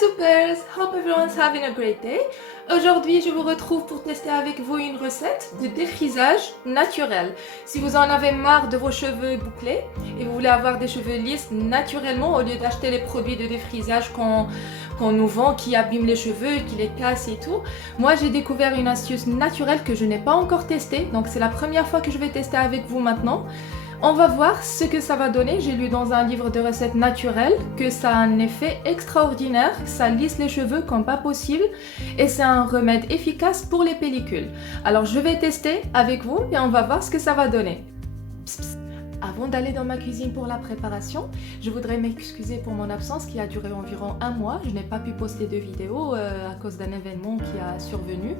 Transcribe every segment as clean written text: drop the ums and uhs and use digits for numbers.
Supers! Hope everyone's having a great day. Aujourd'hui, je vous retrouve pour tester avec vous une recette de défrisage naturel. Si vous en avez marre de vos cheveux bouclés et vous voulez avoir des cheveux lisses naturellement au lieu d'acheter les produits de défrisage qu'on nous vend, qui abîment les cheveux, qui les cassent et tout, moi j'ai découvert une astuce naturelle que je n'ai pas encore testée. Donc c'est la première fois que je vais tester avec vous maintenant. On va voir ce que ça va donner. J'ai lu dans un livre de recettes naturelles que ça a un effet extraordinaire, ça lisse les cheveux comme pas possible et c'est un remède efficace pour les pellicules. Alors je vais tester avec vous et on va voir ce que ça va donner. Psst, psst. Avant d'aller dans ma cuisine pour la préparation, je voudrais m'excuser pour mon absence qui a duré environ un mois. Je n'ai pas pu poster de vidéo à cause d'un événement qui a survenu.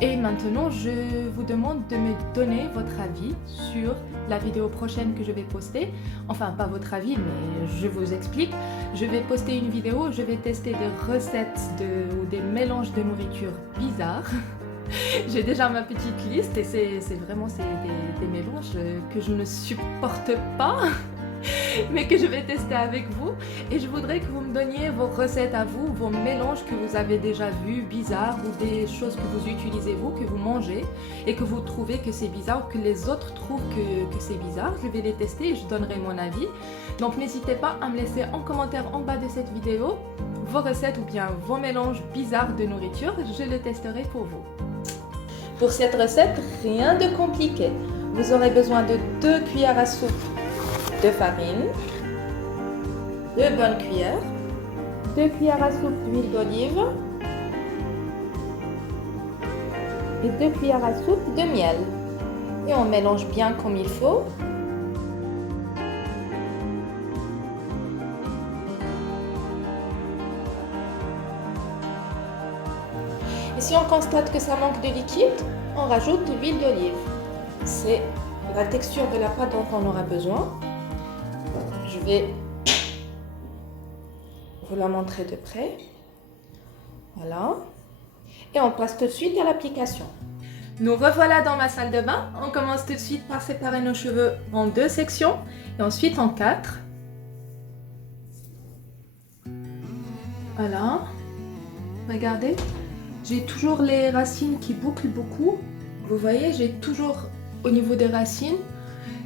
Et maintenant, je vous demande de me donner votre avis sur la vidéo prochaine que je vais poster. Enfin, pas votre avis, mais je vous explique. Je vais poster une vidéo, je vais tester des recettes ou des mélanges de nourriture bizarres. J'ai déjà ma petite liste et c'est vraiment des mélanges que je ne supporte pas, mais que je vais tester avec vous. Et je voudrais que vous me donniez vos recettes à vous, vos mélanges que vous avez déjà vus, bizarres, ou des choses que vous utilisez vous, que vous mangez, et que vous trouvez que c'est bizarre, ou que les autres trouvent que c'est bizarre. Je vais les tester et je donnerai mon avis. Donc n'hésitez pas à me laisser en commentaire en bas de cette vidéo vos recettes ou bien vos mélanges bizarres de nourriture. Je les testerai pour vous. Pour cette recette, rien de compliqué. Vous aurez besoin de 2 cuillères à soupe de farine, 2 bonnes cuillères, 2 cuillères à soupe d'huile d'olive et 2 cuillères à soupe de miel. Et on mélange bien comme il faut. Et si on constate que ça manque de liquide, on rajoute de l'huile d'olive. C'est la texture de la pâte dont on aura besoin. Je vais vous la montrer de près. Voilà. Et on passe tout de suite à l'application. Nous revoilà dans ma salle de bain. On commence tout de suite par séparer nos cheveux en 2 sections et ensuite en 4. Voilà. Regardez. J'ai toujours les racines qui bouclent beaucoup. Vous voyez, j'ai toujours au niveau des racines,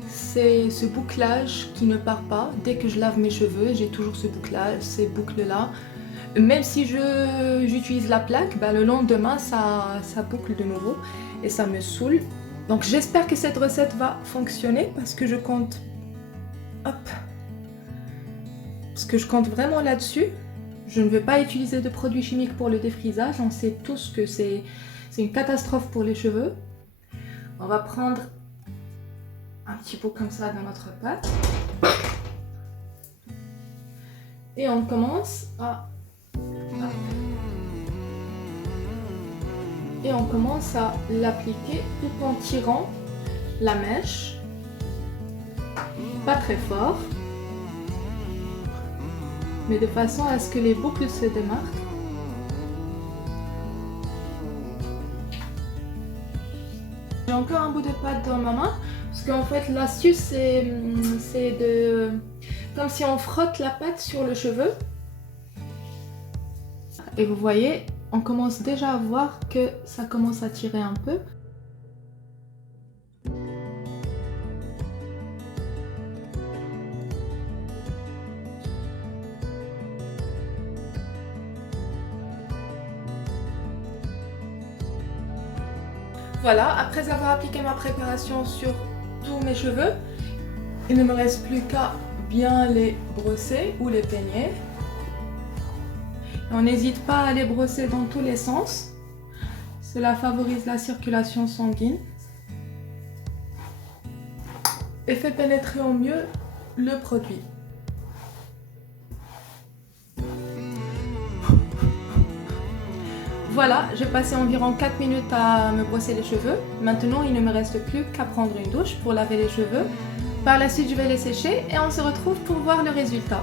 c'est ce bouclage qui ne part pas. Dès que je lave mes cheveux, j'ai toujours ce bouclage, ces boucles-là. Même si j'utilise la plaque, le lendemain, ça boucle de nouveau et ça me saoule. Donc j'espère que cette recette va fonctionner parce que je compte... Hop. Parce que je compte vraiment là-dessus. Je ne vais pas utiliser de produits chimiques pour le défrisage. On sait tous que c'est une catastrophe pour les cheveux. On va prendre un petit pot comme ça dans notre pâte. Et on commence à... Et on commence à l'appliquer tout en tirant la mèche. Pas très fort, mais de façon à ce que les boucles se démarquent. J'ai encore un bout de pâte dans ma main, parce qu'en fait l'astuce c'est de... comme si on frotte la pâte sur le cheveu. Et vous voyez, on commence déjà à voir que ça commence à tirer un peu. Voilà, après avoir appliqué ma préparation sur tous mes cheveux, il ne me reste plus qu'à bien les brosser ou les peigner. Et on n'hésite pas à les brosser dans tous les sens. Cela favorise la circulation sanguine et fait pénétrer au mieux le produit. Voilà, j'ai passé environ 4 minutes à me brosser les cheveux. Maintenant, il ne me reste plus qu'à prendre une douche pour laver les cheveux. Par la suite, je vais les sécher et on se retrouve pour voir le résultat.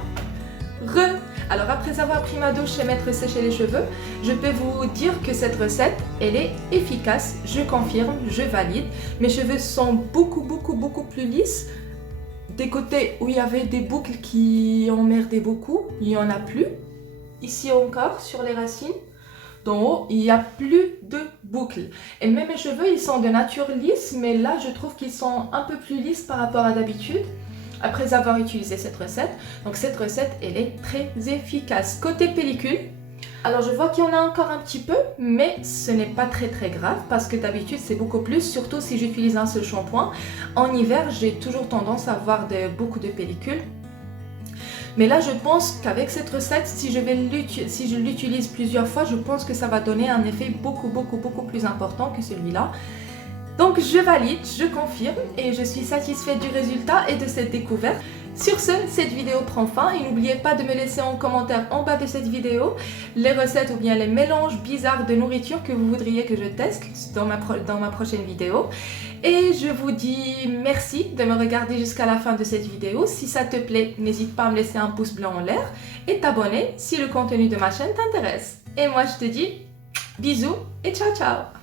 Alors après avoir pris ma douche et m'être séché les cheveux, je peux vous dire que cette recette, elle est efficace. Je confirme, je valide. Mes cheveux sont beaucoup plus lisses. Des côtés où il y avait des boucles qui emmerdaient beaucoup, il n'y en a plus. ici encore sur les racines. D'en haut, il n'y a plus de boucles. Et même mes cheveux, ils sont de nature lisse, mais là, je trouve qu'ils sont un peu plus lisses par rapport à d'habitude, après avoir utilisé cette recette. Donc cette recette, elle est très efficace. Côté pellicule, alors je vois qu'il y en a encore un petit peu, mais ce n'est pas très grave, parce que d'habitude, c'est beaucoup plus, surtout si j'utilise un seul shampoing. En hiver, j'ai toujours tendance à avoir beaucoup de pellicules. Mais là, je pense qu'avec cette recette, si je l'utilise plusieurs fois, je pense que ça va donner un effet beaucoup plus important que celui-là. Donc je valide, je confirme et je suis satisfaite du résultat et de cette découverte. Sur ce, cette vidéo prend fin et n'oubliez pas de me laisser en commentaire en bas de cette vidéo les recettes ou bien les mélanges bizarres de nourriture que vous voudriez que je teste dans ma prochaine vidéo. Et je vous dis merci de me regarder jusqu'à la fin de cette vidéo. Si ça te plaît, n'hésite pas à me laisser un pouce blanc en l'air et t'abonner si le contenu de ma chaîne t'intéresse. Et moi je te dis bisous et ciao ciao!